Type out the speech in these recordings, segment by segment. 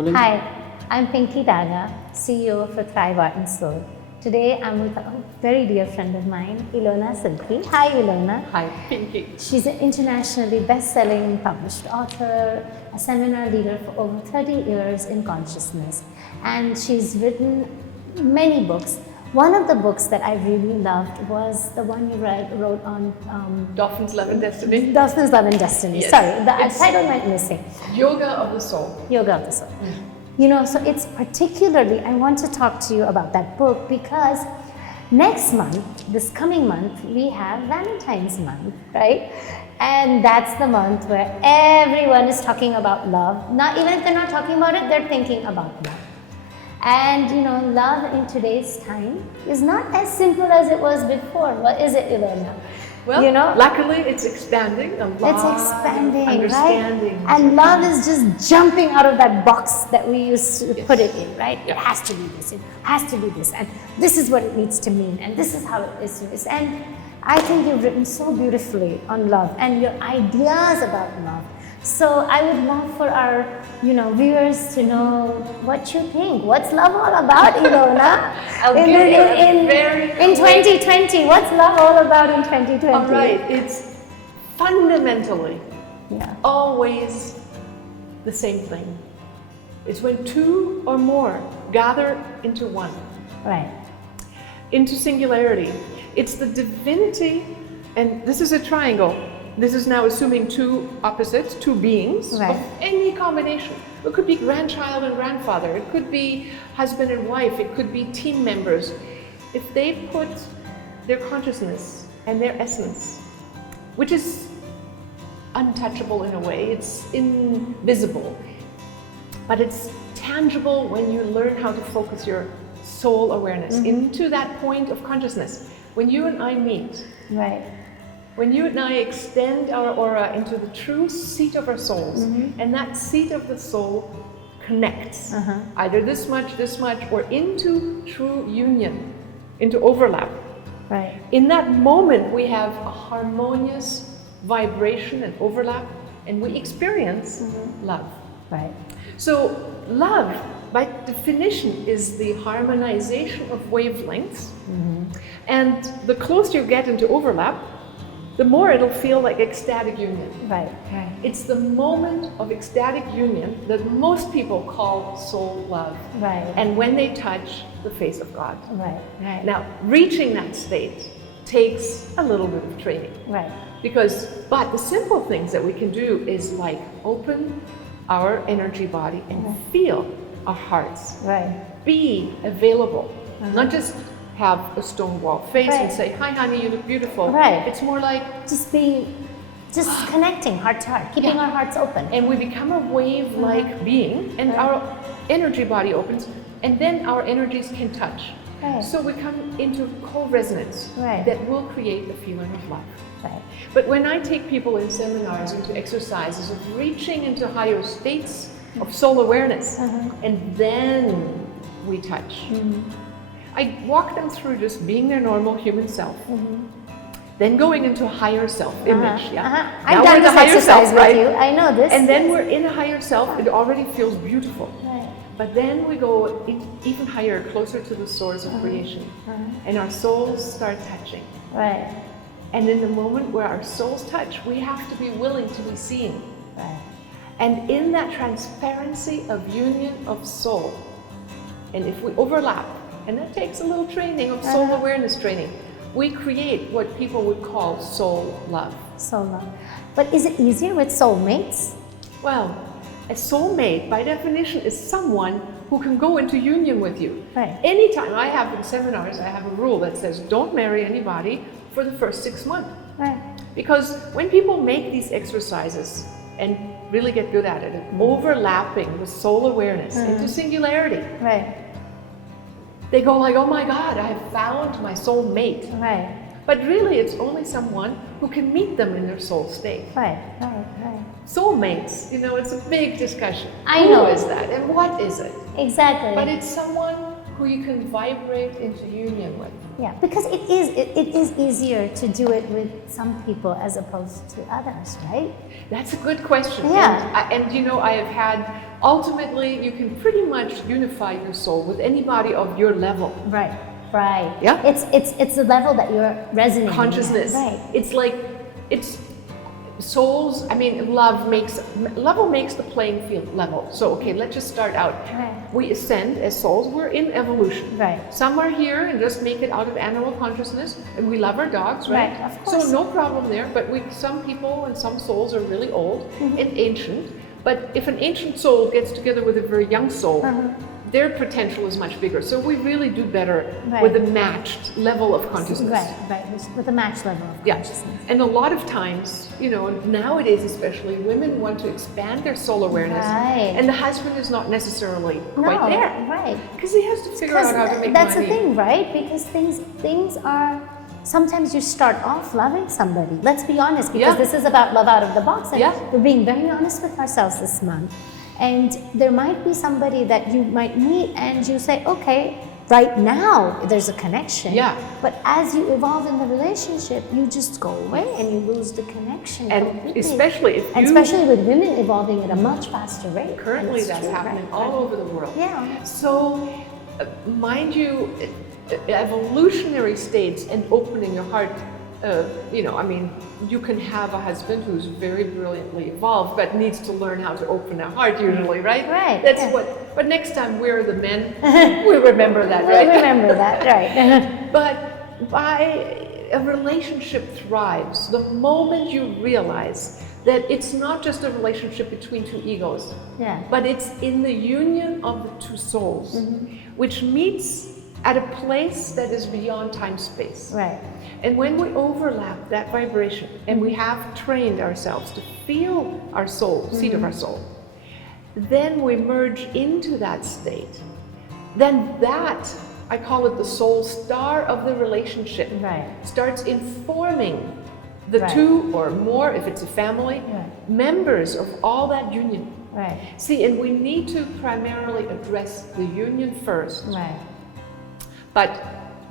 Rolling. Hi, I'm Pinky Daga, CEO for Thrive Art and Soul. Today I'm with a very dear friend of mine, Ilona Selke. Hi Ilona. Hi, Pinky. She's an internationally best-selling published author, a seminar leader for over 30 years in consciousness, and she's written many books. One of the books that I really loved was the one you wrote on Dolphins, Love and Destiny. Dolphins, Love and Destiny. Yes. Sorry, the title went missing. Yoga of the Soul. Yoga of the Soul. You know, so it's particularly, I want to talk to you about that book because next month, this coming month, we have Valentine's month, right? And that's the month where everyone is talking about love. Not even if they're not talking about it, they're thinking about love. And you know, love in today's time is not as simple as it was before. What is it, Ilona? Well, you know, luckily it's expanding a lot. It's expanding, understanding. Right? And love is just jumping out of that box that we used to put it in, right? Yeah. It has to be this, it has to be this, and this is what it needs to mean, and this is how it is. And I think you've written so beautifully on love and your ideas about love. So I would love for our, viewers to know what you think. What's love all about, Ilona? In 2020, what's love all about in 2020? All right, it's fundamentally always the same thing. It's when two or more gather into one. Right. Into singularity. It's the divinity, and this is a triangle. This is now assuming two opposites, two beings of any combination. It could be grandchild and grandfather. It could be husband and wife. It could be team members. If they put their consciousness and their essence, which is untouchable in a way, it's invisible, but it's tangible when you learn how to focus your soul awareness into that point of consciousness. When you and I meet, when you and I extend our aura into the true seat of our souls, and that seat of the soul connects, either this much, or into true union, into overlap. Right. In that moment, we have a harmonious vibration and overlap, and we experience love. Right. So love, by definition, is the harmonization of wavelengths, and the closer you get into overlap, the more it'll feel like ecstatic union. Right, right. It's the moment of ecstatic union that most people call soul love. Right. And when they touch the face of God. Right, right. Now, reaching that state takes a little bit of training. Right. But the simple things that we can do is like open our energy body and feel our hearts. Right. Be available, not just have a stone wall face and say, "Hi honey, you look beautiful." Right. It's more like just connecting heart to heart, keeping our hearts open. And we become a wave-like being, and our energy body opens, and then our energies can touch. Right. So we come into co-resonance that will create a feeling of love. Right. But when I take people in seminars into exercises of reaching into higher states of soul awareness, and then we touch. I walk them through just being their normal human self, then going into a higher self image. I've done this exercise with you. I know this. And then we're in a higher self. It already feels beautiful. Right. But then we go even higher, closer to the source of creation, and our souls start touching. Right. And in the moment where our souls touch, we have to be willing to be seen. Right. And in that transparency of union of soul, and if we overlap, and that takes a little training of soul awareness training, we create what people would call soul love. Soul love. But is it easier with soulmates? Well, a soulmate, by definition, is someone who can go into union with you. Right. Anytime I have in seminars, I have a rule that says don't marry anybody for the first 6 months. Right. Because when people make these exercises and really get good at it, overlapping with soul awareness into singularity, they go like, oh my God, I have found my soul mate. Right. But really, it's only someone who can meet them in their soul state. Right. Soulmates, it's a big discussion. I know. Who is that and what is it? Exactly. But it's someone who you can vibrate into union with. Yeah, because it is easier to do it with some people as opposed to others, right? That's a good question. Yeah. And you know, I have had, ultimately, you can pretty much unify your soul with anybody of your level. Right, right. Yeah. It's the level that you're resonating Consciousness. at. Right. It's like, it's souls, I mean, love makes the playing field level. So, okay, let's just start out. Right. We ascend as souls, we're in evolution. Right. Some are here and just make it out of animal consciousness, and we love our dogs, right? Right, of course. So no problem there, but some people and some souls are really old and ancient. But if an ancient soul gets together with a very young soul, their potential is much bigger. So we really do better with a matched level of consciousness. Right, with a matched level of consciousness. And a lot of times, you know, nowadays especially, women want to expand their soul awareness. Right. And the husband is not necessarily quite there. Right. Because he has to figure out how to make that's money. the thing, right? Because things are, sometimes you start off loving somebody. Let's be honest, because this is about love out of the box. And we're being very honest with ourselves this month. And there might be somebody that you might meet and you say, okay, right now there's a connection. Yeah. But as you evolve in the relationship, you just go away and you lose the connection. And completely. especially with women evolving at a much faster rate. currently that's happening all over the world. Yeah. So, mind you, evolutionary states and opening your heart, you know, I mean, you can have a husband who's very brilliantly evolved, but needs to learn how to open their heart usually, right? Right. That's but next time we're the men, we remember that, right? We remember that, right. But a relationship thrives the moment you realize that it's not just a relationship between two egos, but it's in the union of the two souls, which meets at a place that is beyond time-space. Right. And when we overlap that vibration, and we have trained ourselves to feel our soul, seat of our soul, then we merge into that state. Then that, I call it the soul star of the relationship, starts informing the two or more, if it's a family, members of all that union. Right. See, and we need to primarily address the union first. Right. But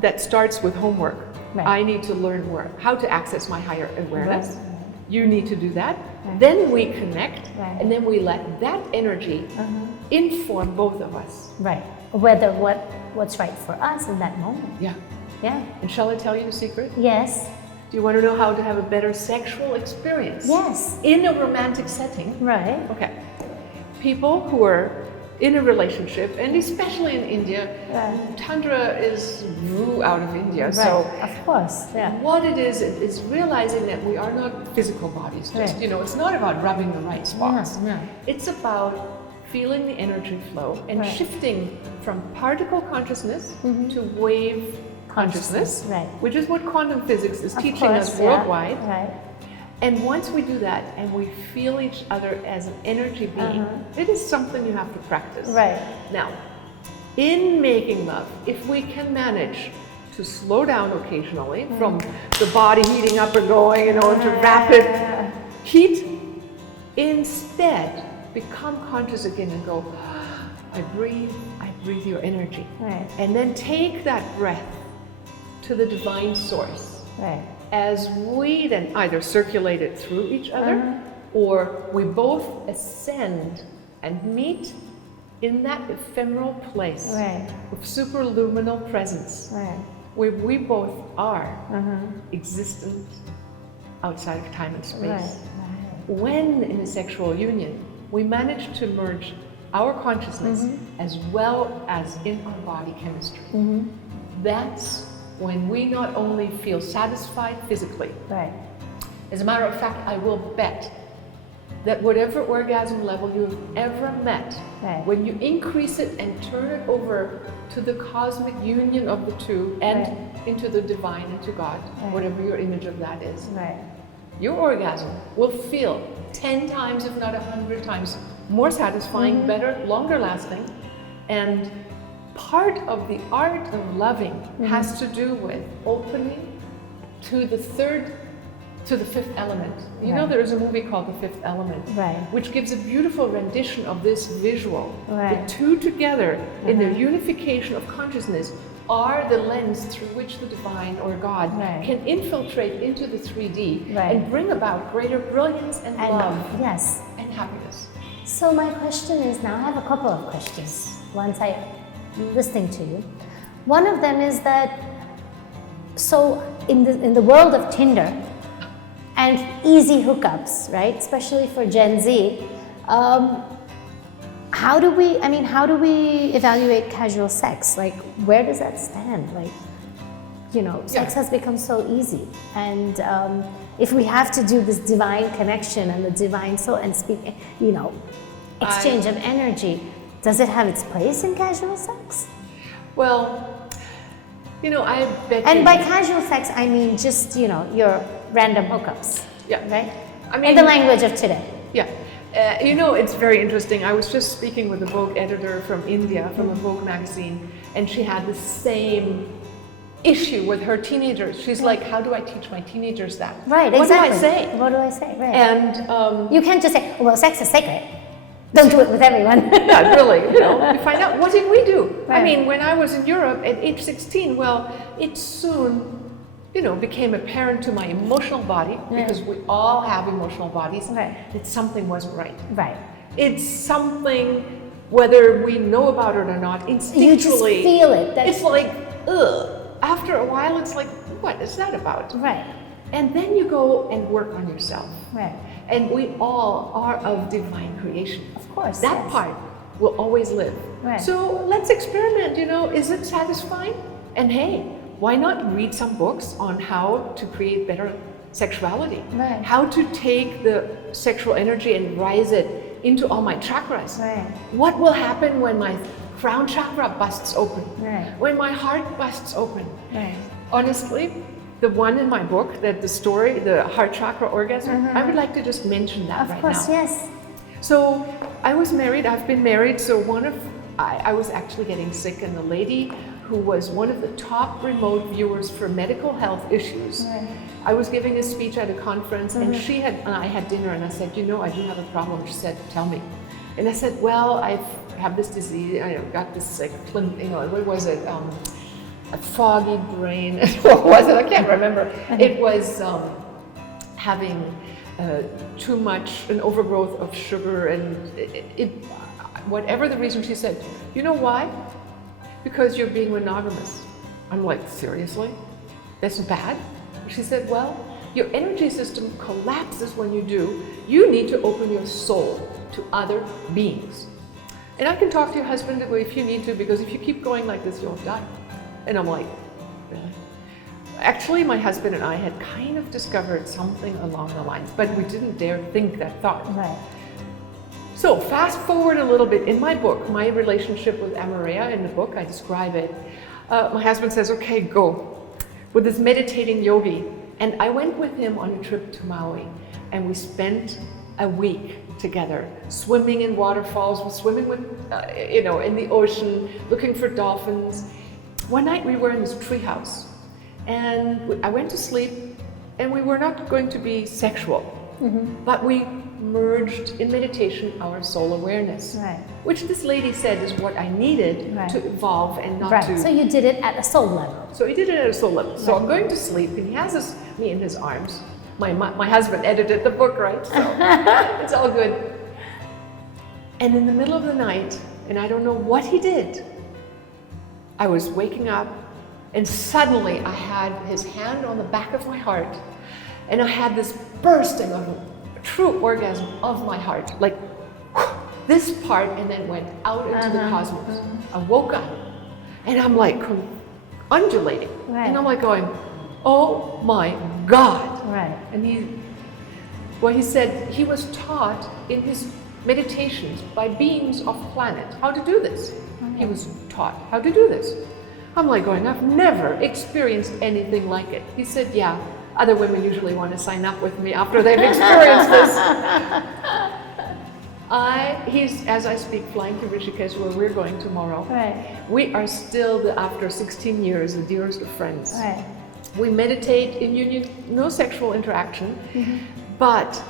that starts with homework. Right. I need to learn how to access my higher awareness. Right. You need to do that. Then we connect, and then we let that energy inform both of us. Right. Whether what's right for us in that moment. Yeah. Yeah. And shall I tell you the secret? Yes. Do you want to know how to have a better sexual experience? Yes. In a romantic setting. Right. Okay. People who are in a relationship, and especially in India, Tantra is grew out of India. Right. So of course, what it is realizing that we are not physical bodies. Just, you know, it's not about rubbing the right spots. No. It's about feeling the energy flow and shifting from particle consciousness to wave consciousness, which is what quantum physics is teaching us worldwide. Right. And once we do that and we feel each other as an energy being, it is something you have to practice. Right. Now, in making love, if we can manage to slow down occasionally from the body heating up and going, you know, into rapid heat, instead become conscious again and go, I breathe your energy. Right. And then take that breath to the divine source. Right. As we then either circulate it through each other, or we both ascend and meet in that ephemeral place of superluminal presence, where we both are existent outside of time and space. When in a sexual union, we manage to merge our consciousness as well as in our body chemistry. That's when we not only feel satisfied physically. As a matter of fact, I will bet that whatever orgasm level you've ever met, when you increase it and turn it over to the cosmic union of the two and into the divine, into God, whatever your image of that is, your orgasm will feel 10 times, if not 100 times more satisfying, better, longer lasting. And part of the art of loving has to do with opening to the third to the fifth element. You know, there is a movie called The Fifth Element, which gives a beautiful rendition of this visual. The two together in the unification of consciousness are the lens through which the divine or God can infiltrate into the 3D and bring about greater brilliance and love and happiness. So my question is, now I have a couple of questions once I'm listening to you. One of them is that, so in the world of Tinder and easy hookups, right, especially for Gen Z, how do we evaluate casual sex? Like, where does that stand? Like, you know, sex has become so easy, and if we have to do this divine connection and the divine soul and speak, you know, exchange of energy, does it have its place in casual sex? Well, you know, I bet. And by casual sex, I mean just, you know, your random hookups. Yeah. Right? I mean, in the language of today. Yeah. You know, it's very interesting. I was just speaking with a Vogue editor from India, from a Vogue magazine, and she had the same issue with her teenagers. She's like, how do I teach my teenagers that? Right, what exactly. do I say? What do I say? Right. And you can't just say, well, sex is sacred. Don't do it with everyone. Yeah, really, you know, you find out, what did we do? Right. I mean, when I was in Europe at age 16, well, it soon, you know, became apparent to my emotional body, because we all have emotional bodies, that something wasn't right. Right. It's something, whether we know about it or not, instinctually. You just feel it. It's like, ugh. After a while, it's like, what is that about? Right. And then you go and work on yourself. Right. And we all are of divine creation. Of course. That part will always live. Right. So let's experiment, you know, is it satisfying? And hey, why not read some books on how to create better sexuality? Right. How to take the sexual energy and rise it into all my chakras. Right. What will happen when my crown chakra busts open? Right. When my heart busts open? Right. Honestly, the one in my book, that the story, the heart chakra orgasm, I would like to just mention that right now. Of course, yes. So I was married, I've been married, so I was actually getting sick, and the lady who was one of the top remote viewers for medical health issues, I was giving a speech at a conference, and I had dinner, and I said, you know, I do have a problem. She said, tell me. And I said, well, I have this disease, I got this, like, you know, what was it? A foggy brain. What was it? I can't remember. It was having too much, an overgrowth of sugar, and whatever the reason. She said, you know why? Because you're being monogamous. I'm like, seriously? That's bad? She said, well, your energy system collapses when you do. You need to open your soul to other beings. And I can talk to your husband if you need to, because if you keep going like this, you'll die. And I'm like, really? Actually, my husband and I had kind of discovered something along the lines, but we didn't dare think that thought. Right. So fast forward a little bit, in my book, my relationship with Amareya, in the book, I describe it. My husband says, okay, go, with this meditating yogi. And I went with him on a trip to Maui, and we spent a week together, swimming in waterfalls, swimming with, you know, in the ocean, looking for dolphins. One night we were in this treehouse, and I went to sleep, and we were not going to be sexual, but we merged in meditation our soul awareness, which this lady said is what I needed to evolve and not to. So you did it at a soul level. So he did it at a soul level. So I'm going to sleep, and he has me in his arms. My husband edited the book, right? So it's all good. And in the middle of the night, and I don't know what he did, I was waking up, and suddenly I had his hand on the back of my heart, and I had this bursting of a true orgasm of my heart, like this part, and then went out into the cosmos. I woke up, and I'm like undulating, and I'm like going, oh my God. Right. And he said he was taught in his meditations by beings of planet how to do this. He was taught how to do this. I'm like going, I've never experienced anything like it. He said, yeah, other women usually want to sign up with me after they've experienced this. He's, as I speak, flying to Rishikesh, where we're going tomorrow. Right. We are still, after 16 years, the dearest of friends. Right. We meditate in union, no sexual interaction, but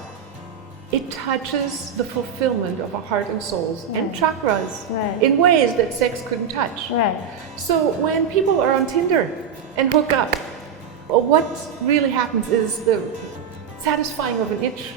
it touches the fulfillment of our heart and souls and chakras in ways that sex couldn't touch. So when people are on Tinder and hook up, well, what really happens is the satisfying of an itch